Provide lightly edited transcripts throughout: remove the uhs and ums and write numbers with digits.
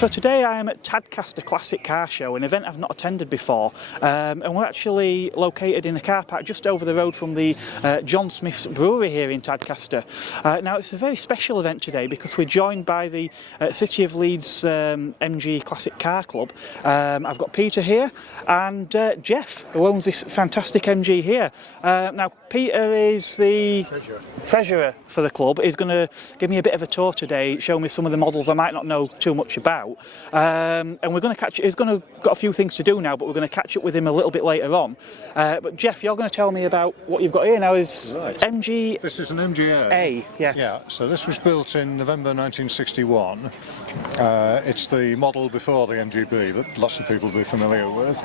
So today I am at Tadcaster Classic Car Show, an event I've not attended before, and we're actually located in a car park just over the road from the John Smith's brewery here in Tadcaster. Now it's a very special event today because we're joined by the City of Leeds MG Classic Car Club. I've got Peter here and Jeff, who owns this fantastic MG here. Now Peter is the treasurer for the club. He's going to give me a bit of a tour today, show me some of the models I might not know too much about. And we're going to catch. He's got a few things to do now, but we're going to catch up with him a little bit later on. But Jeff, you're going to tell me about what you've got here now. Is right. MG? This is an MGA. A, yes. Yeah. So this was built in November 1961. It's the model before the MGB that lots of people will be familiar with.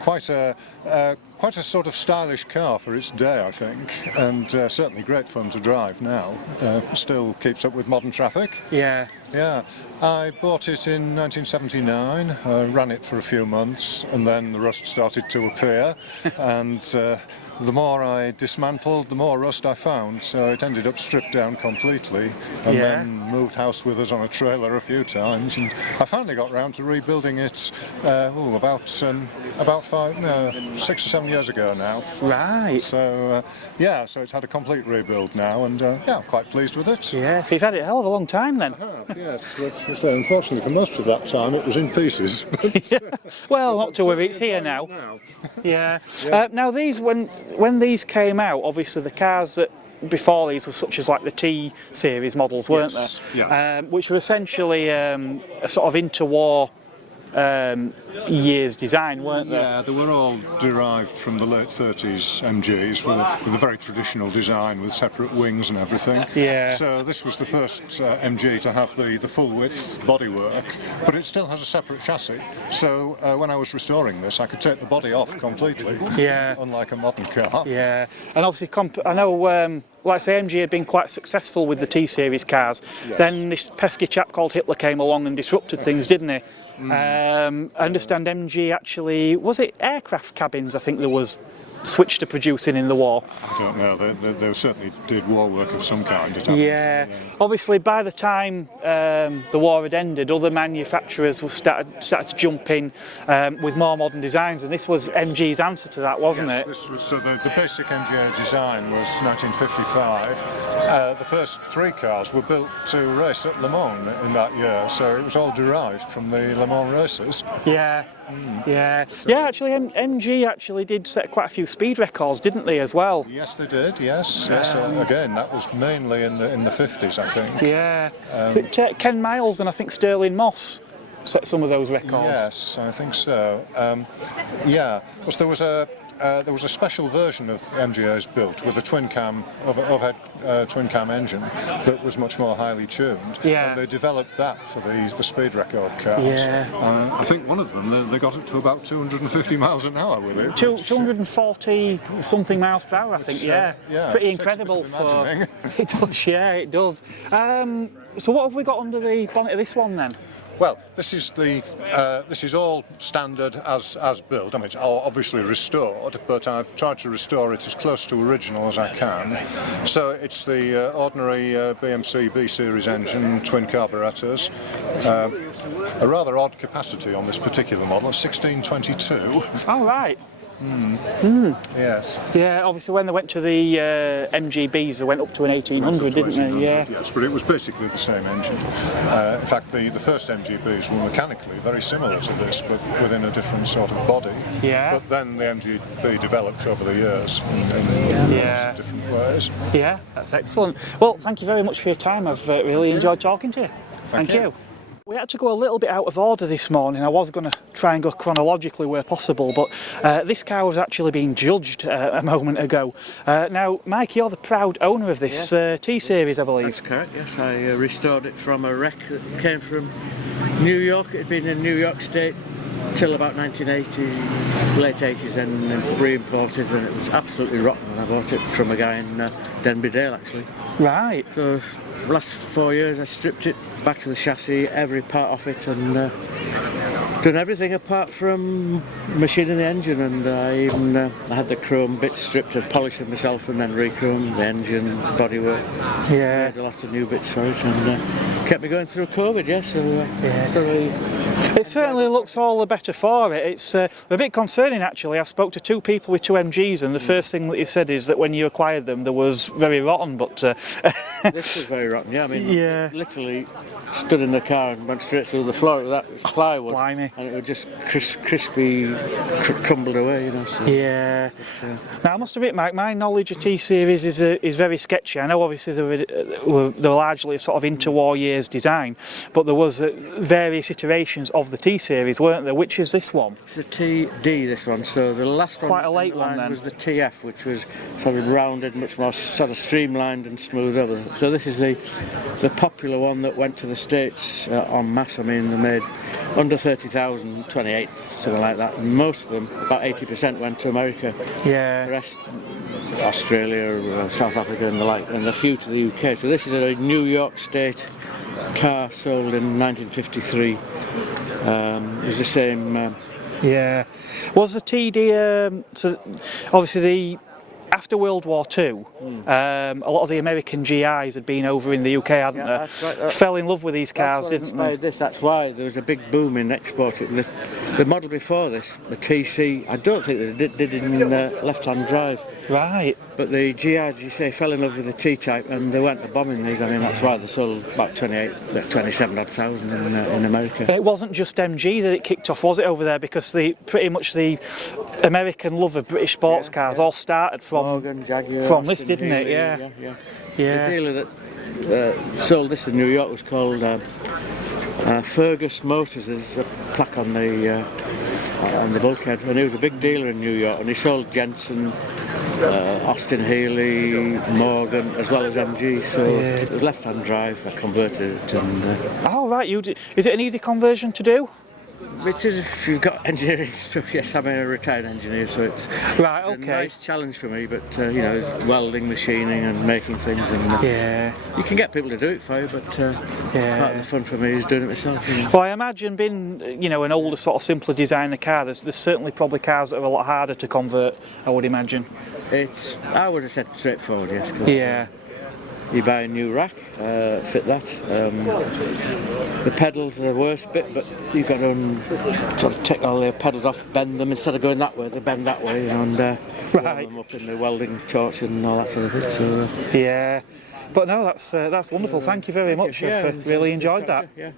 Quite a sort of stylish car for its day, I think, and certainly great fun to drive now. Still keeps up with modern traffic. Yeah. Yeah. I bought it in 1979, ran it for a few months, and then the rust started to appear, and the more I dismantled, the more rust I found, so it ended up stripped down completely, and then moved house with us on a trailer a few times, and I finally got round to rebuilding it about 6 or 7 years ago now. Right. So so it's had a complete rebuild now, and I'm quite pleased with it. Yeah. So you've had it a hell of a long time then. Yes, but so unfortunately for most of that time it was in pieces. Well, not to worry, it's here now. Yeah. Now these, when these came out, obviously the cars that before these were such as like the T series models, weren't Yes. they? Yeah. Which were essentially a sort of interwar years design, weren't they? Yeah, they were all derived from the late 30s MGs with a very traditional design with separate wings and everything. Yeah. So this was the first MG to have the full width bodywork, but it still has a separate chassis. So when I was restoring this, I could take the body off completely. Yeah. Unlike a modern car. Yeah. And obviously, I know, like I say, MG had been quite successful with the T series cars. Yes. Then this pesky chap called Hitler came along and disrupted things, didn't he? I understand MG actually, was it aircraft cabins, I think there was switched to producing in the war? I don't know, they certainly did war work of some kind. Yeah. Obviously by the time the war had ended, other manufacturers were started to jump in with more modern designs, and this was MG's answer to that, wasn't it? This was, so the basic MGA design was 1955. The first 3 cars were built to race at Le Mans in that year, so it was all derived from the Le Mans races. Yeah. Yeah. Actually, MG actually did set quite a few speed records, didn't they, as well? Yes, they did. Yes. Again, that was mainly in the 50s, I think. Yeah. Ken Miles and I think Sterling Moss set some of those records. Yes, I think so. Because there was a special version of MGAs built with a twin cam overhead twin cam engine that was much more highly tuned. Yeah. And they developed that for the speed record cars. Yeah. I think one of them they got it to about 250 miles an hour with it. 240 something miles per hour, I think. Yeah. Pretty incredible for. It does. Yeah, it does. So what have we got under the bonnet of this one then? Well, this is all standard as built. I mean, it's all obviously restored, but I've tried to restore it as close to original as I can. So it's the ordinary BMC B series engine, twin carburetors. A rather odd capacity on this particular model, 1622. Oh right. Yes. Yeah, obviously when they went to the MGBs, they went up to an 1800, didn't they? Yeah. Yes, but it was basically the same engine. In fact, the first MGBs were mechanically very similar to this, but within a different sort of body. Yeah. But then the MGB developed over the years in different ways. Yeah, that's excellent. Well, thank you very much for your time. I've really enjoyed talking to you. Thank you. We had to go a little bit out of order this morning. I was going to try and go chronologically where possible, but this car was actually being judged a moment ago. Now, Mike, you're the proud owner of this T-Series, I believe. That's correct, yes. I restored it from a wreck that came from New York. It had been in New York State till about 1980s, late 80s, and re-imported, and it was absolutely rotten. And I bought it from a guy in Denby Dale, actually. Right. So, the last 4 years I stripped it back to the chassis, every part off it, and done everything apart from machining the engine, and I even I had the chrome bits stripped and polished them myself, and then re-chromed the engine, bodywork. Yeah. Made a lot of new bits for it, and kept me going through COVID, yes. It certainly looks all the better for it. It's a bit concerning actually. I spoke to two people with two MGs and the first thing that you said is that when you acquired them there was very rotten, but... This was very rotten, yeah. I mean, yeah. literally stood in the car and went straight through the floor of that plywood. Blimey. And it would just crispy, crumbled away, you know. So. Yeah. Now I must admit, Mike, my knowledge of T-Series is very sketchy. I know obviously they were largely a sort of interwar years design, but there was various iterations of the T-Series, weren't there? Which is this one? It's the TD, this one. So the last one Quite a late one then. was the TF, which was sort of rounded, much more sort of streamlined and smooth over. So this is the popular one that went to the States en masse. I mean, they made under 30,000, 28, something like that. And most of them, about 80%, went to America. Yeah. The rest, Australia, South Africa, and the like, and a few to the UK. So this is a New York State car sold in 1953. It was the same. Yeah. Was the TD? So obviously after World War II, a lot of the American GIs had been over in the UK, hadn't they? That's right. Fell in love with these cars, didn't they? That's why there was a big boom in exporting. The model before this, the TC, I don't think they did in left-hand drive. Right. But the GIs, you say, fell in love with the T-type and they went to bombing these. I mean, that's why they sold about 27,000 in America. It wasn't just MG that it kicked off, was it, over there? Because pretty much the American love of British sports cars all started from Morgan, Jaguar, from this, Austin, didn't it? Healey, Yeah. The dealer that sold this in New York was called Fergus Motors. There's a plaque on the bulkhead, and he was a big dealer in New York, and he sold Jensen, Austin Healey, Morgan, as well as MG. So it was left-hand drive. I converted it. Oh right, is it an easy conversion to do? It is if you've got engineering stuff. Yes, I'm a retired engineer, so it's right. It's a nice challenge for me. But you know, it's welding, machining, and making things, and you can get people to do it for you. But part of the fun for me is doing it myself. You know? Well, I imagine being an older sort of simpler designer car, there's certainly probably cars that are a lot harder to convert. I would imagine. I would have said straightforward, yes. Yeah. You buy a new rack, fit that. The pedals are the worst bit, but you've got to sort of take all the pedals off, bend them instead of going that way. They bend that way, you know, and warm them up in the welding torch and all that sort of thing. So, yeah. But no, that's wonderful. Thank you very much. I've really enjoyed that. Yeah.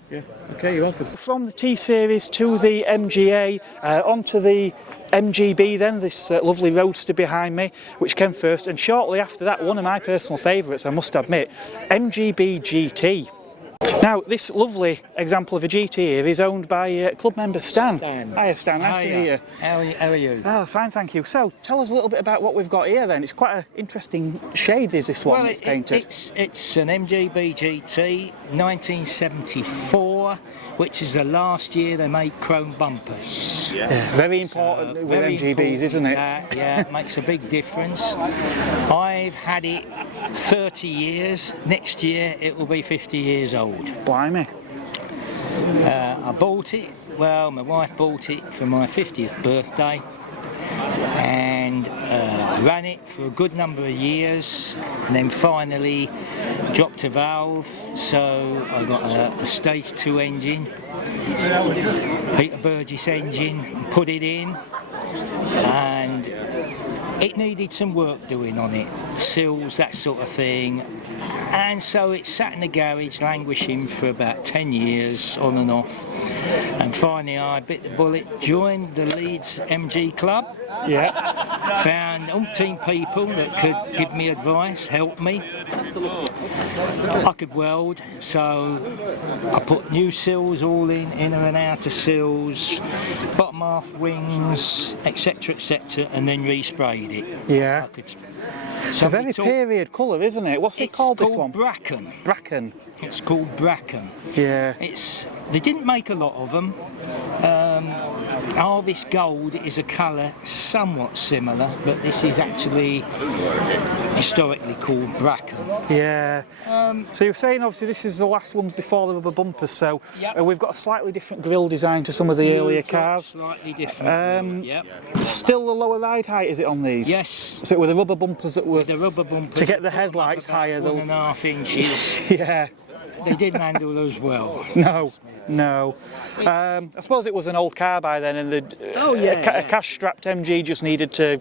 Okay, you're welcome. From the T-Series to the MGA, onto the MGB then, this lovely roadster behind me, which came first, and shortly after that, one of my personal favourites, I must admit, MGB GT. Now, this lovely example of a GT here is owned by club member Stan. Hiya Stan, nice to meet you. How are you? Oh, fine, thank you. So, tell us a little bit about what we've got here then. It's quite an interesting shade, is this one that's painted? It's an MGB GT 1974, which is the last year they made chrome bumpers. Yeah. Very important with MGBs, isn't it? Yeah, it makes a big difference. I've had it 30 years. Next year it will be 50 years old. Blimey. I bought it, well, my wife bought it for my 50th birthday and ran it for a good number of years, and then finally dropped a valve, so I got a stage 2 engine, Peter Burgess engine, and put it in, and it needed some work doing on it, seals, that sort of thing. And so it sat in the garage languishing for about 10 years on and off, and finally I bit the bullet, joined the Leeds MG club, found umpteen people that could give me advice, help me. I could weld, so I put new seals all in, inner and outer seals, bottom half wings, etc, and then resprayed it. Yeah. It's a very period colour, isn't it? What's it called, this one? Bracken. Bracken. It's called Bracken. Yeah. They didn't make a lot of them. Harvest Gold is a colour somewhat similar, but this is actually historically called Bracken. Yeah. So you're saying obviously this is the last ones before the rubber bumpers, so we've got a slightly different grille design to some of the earlier cars. Slightly different. Still the lower ride height, is it, on these? Yes. So it were the rubber bumpers that were the rubber bumpers to get the headlights higher. 1.5 inches. Yeah. they didn't handle as well. No, no. I suppose it was an old car by then, and a cash-strapped MG just needed to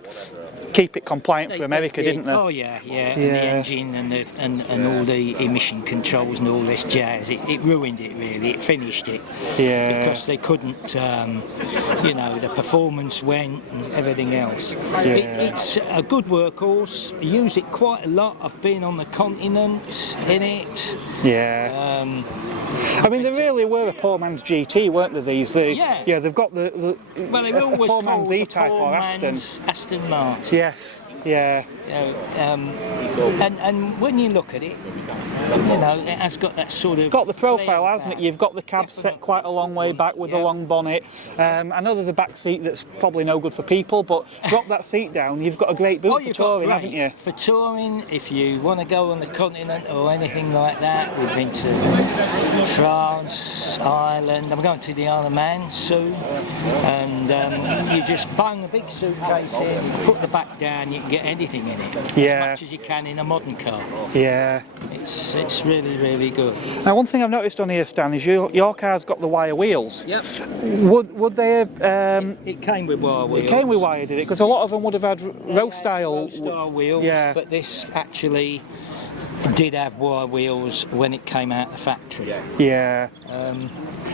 keep it compliant for America, didn't they? Oh yeah. And the engine and all the emission controls and all this jazz. It ruined it really. It finished it. Yeah. Because they couldn't, the performance went and everything else. Yeah. It's a good workhorse. I use it quite a lot. I've been on the continent in it. Yeah. I mean, they really were a poor man's GT, weren't they? These, they've got the well, they were always poor man's called the E-Type poor or Aston. man's Aston Martin. Yes, yeah. And when you look at it, it has got that sort of. It's got the profile, hasn't it? You've got the cab set quite a long way back with a long bonnet. I know there's a back seat that's probably no good for people, but drop that seat down, you've got a great boot for touring, haven't you? For touring, if you want to go on the continent or anything like that, we've been to France, Ireland. I'm going to the Isle of Man soon, and you just bang a big suitcase in, you put the back down, you can get anything in it, as much as you can in a modern car. Yeah. It's really, really good. Now, one thing I've noticed on here, Stan, is your car's got the wire wheels. Yep. Would they have... It came with wire wheels. It came with wire, did it? Because a lot of them would have had road-style wheels, but this actually did have wire wheels when it came out the factory. Yeah.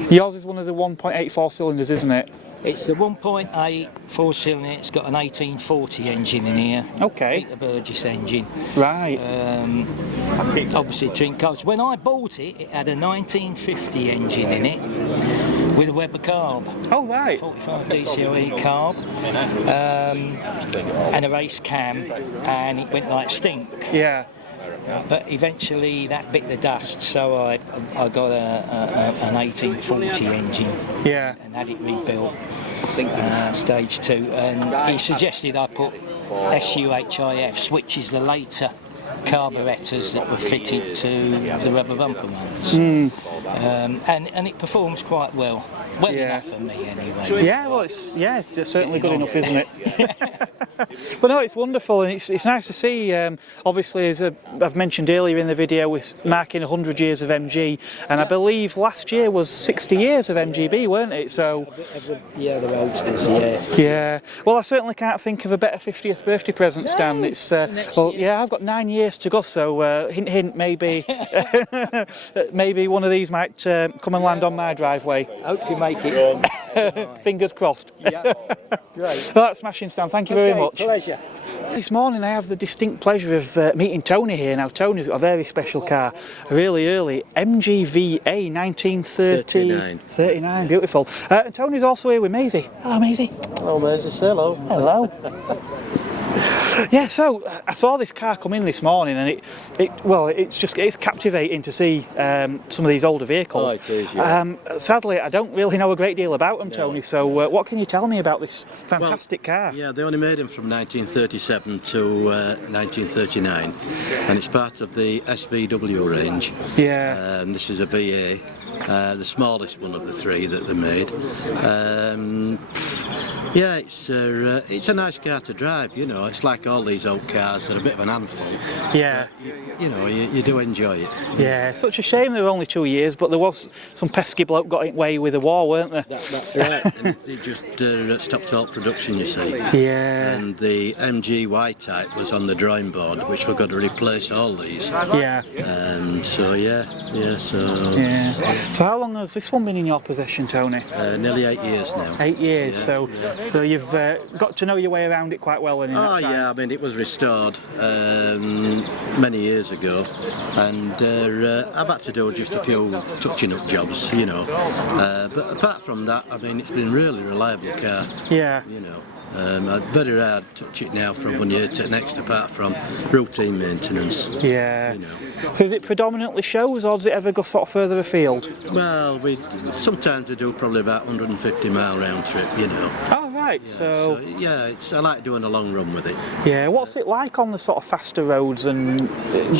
Yours is one of the 1.84 cylinders, isn't it? It's the 1.8 4-cylinder. It's got an 1840 engine in here. Okay. Peter Burgess engine. Right. Obviously twin carbs. When I bought it, it had a 1950 engine in it with a Weber carb. Oh right. 45 DCOE carb and a race cam, and it went like stink. Yeah. But eventually that bit the dust, so I got an 1840 engine. Yeah. And had it rebuilt. Stage 2, and he suggested I put SUHIFs, which is the later carburettors that were fitted to the rubber bumper ones. And it performs quite well. Well enough for me anyway. Yeah, well, it's certainly good enough, isn't it? But no, it's wonderful, and it's nice to see. Obviously, as I've mentioned earlier in the video, we're marking 100 years of MG, and I believe last year was 60 years of MGB, weren't it? So the roadsters, yeah. Well, I certainly can't think of a better 50th birthday present, Stan. No, It's I've got 9 years to go, so hint, hint, maybe maybe one of these might come and land on my driveway. Hope you make it. Fingers crossed. Yeah, great. Well, that's smashing, Stan. Thank you very much. Pleasure. This morning I have the distinct pleasure of meeting Tony here. Now Tony's got a very special car, a really early MGVA 1939. 39, beautiful. And Tony's also here with Maisie. Hello Maisie. Hello Maisie, hello. Hello. Yeah, so I saw this car come in this morning, and it's captivating to see some of these older vehicles. Oh, it is, yeah. Sadly, I don't really know a great deal about them, Tony. So, what can you tell me about this fantastic car? Yeah, they only made them from 1937 to 1939, and it's part of the SVW range. Yeah. And this is a VA, the smallest one of the three that they made. Yeah, it's a nice car to drive, you know. It's like all these old cars, they're a bit of an handful. Yeah. But, you do enjoy it. Yeah, such a shame they were only 2 years, but there was some pesky bloke got away with a war, weren't there? That's right. And they just stopped all production, you see. Yeah. And the MG Y-Type was on the drawing board, which we've got to replace all these. Yeah. So. Yeah. So how long has this one been in your possession, Tony? Nearly 8 years now. 8 years. Yeah. So you've got to know your way around it quite well in that time. Yeah, I mean it was restored many years ago, and I've had to do just a few touching up jobs, you know. But apart from that, I mean it's been a really reliable car. Yeah. You know. I'd very rarely touch it now from one year to the next, apart from routine maintenance. Yeah. You know. So is it predominantly shows, or does it ever go sort of further afield? Well, sometimes we do probably about 150 mile round trip, you know. Oh right. right. Yeah, So yeah, I like doing a long run with it. yeah, what's it like on the sort of faster roads and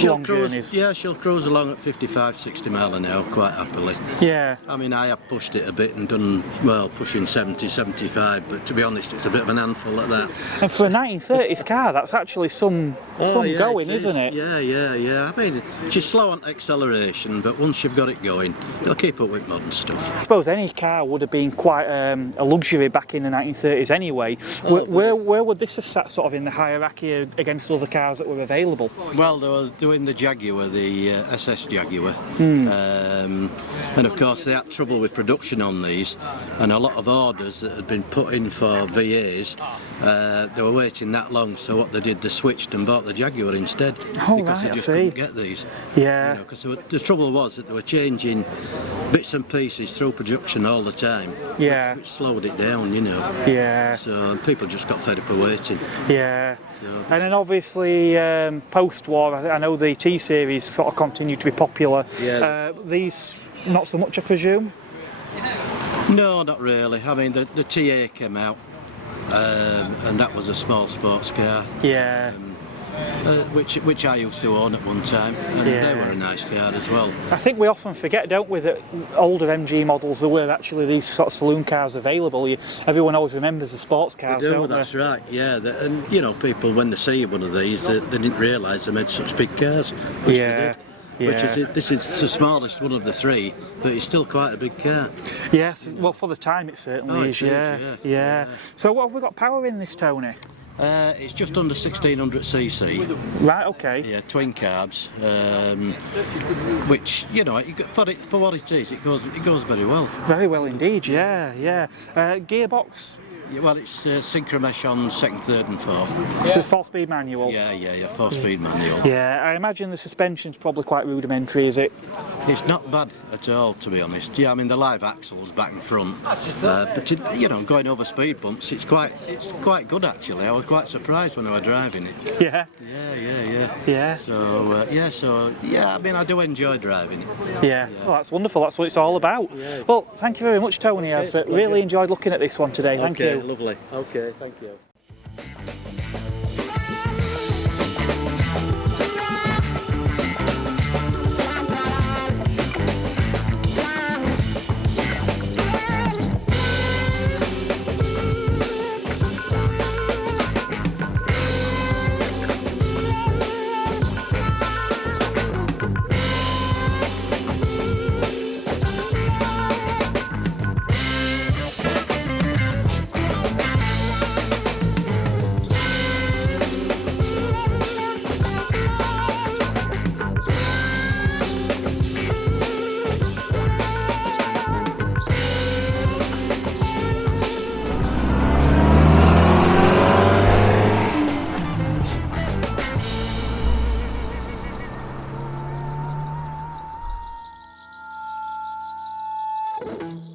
long journeys? Yeah, she'll cruise along at 55, 60 mile an hour quite happily. Yeah. I mean, I have pushed it a bit and done, well, pushing 70, 75, but to be honest, it's a bit of an handful at that. And for a 1930s car, that's actually some Yeah, going, it isn't it? Yeah. I mean, she's slow on acceleration, but once you've got it going, it'll keep up with modern stuff. I suppose any car would have been quite a luxury back in the 1930s anyway. Where would this have sat sort of in the hierarchy against other cars that were available? Well, they were doing the Jaguar, the SS Jaguar, and of course they had trouble with production on these, and a lot of orders that had been put in for VAs, they were waiting that long, so what they did, they switched and bought the Jaguar instead, Oh, because right, they just I see. couldn't get these. Yeah. Because the trouble was that they were changing bits and pieces through production all the time, Yeah. which slowed it down, you know. Yeah. So people just got fed up of waiting. Yeah. So, And then obviously post-war, I know the T-Series sort of continued to be popular. Yeah. These, not so much, I presume? no, not really. I mean, the TA came out, and that was a small sports car, Yeah. which I used to own at one time, and Yeah. they were a nice car as well. I think we often forget, don't we, that older MG models, there were actually these sort of saloon cars available. Everyone always remembers the sports cars, don't they? That's right, yeah. And you know, people, when they see one of these, they didn't realise they made such big cars, which Yeah. they did. This is the smallest one of the three, but it's still quite a big car. Yes, well, for the time it certainly Oh, it is, is, yeah. yeah. So what have we got power in this, Tony? It's just under 1600cc. Right, okay. Yeah, twin carbs, which, you know, for what it is, it goes very well. Very well indeed, yeah. Gearbox, Yeah, well, it's synchromesh on second, third, and fourth. it's a 4-speed manual. Yeah, 4-speed manual. Yeah, I imagine the suspension's probably quite rudimentary, is it? It's not bad at all, to be honest. Yeah, I mean the live axles back and front, but you know, going over speed bumps, it's quite good actually. I was quite surprised when I was driving it. Yeah. Yeah. So I mean I do enjoy driving it. Yeah. Well, that's wonderful. That's what it's all about. Yeah. Well, thank you very much, Tony. I've really enjoyed looking at this one today. Thank Okay, you. lovely. Okay, thank you. Thank you.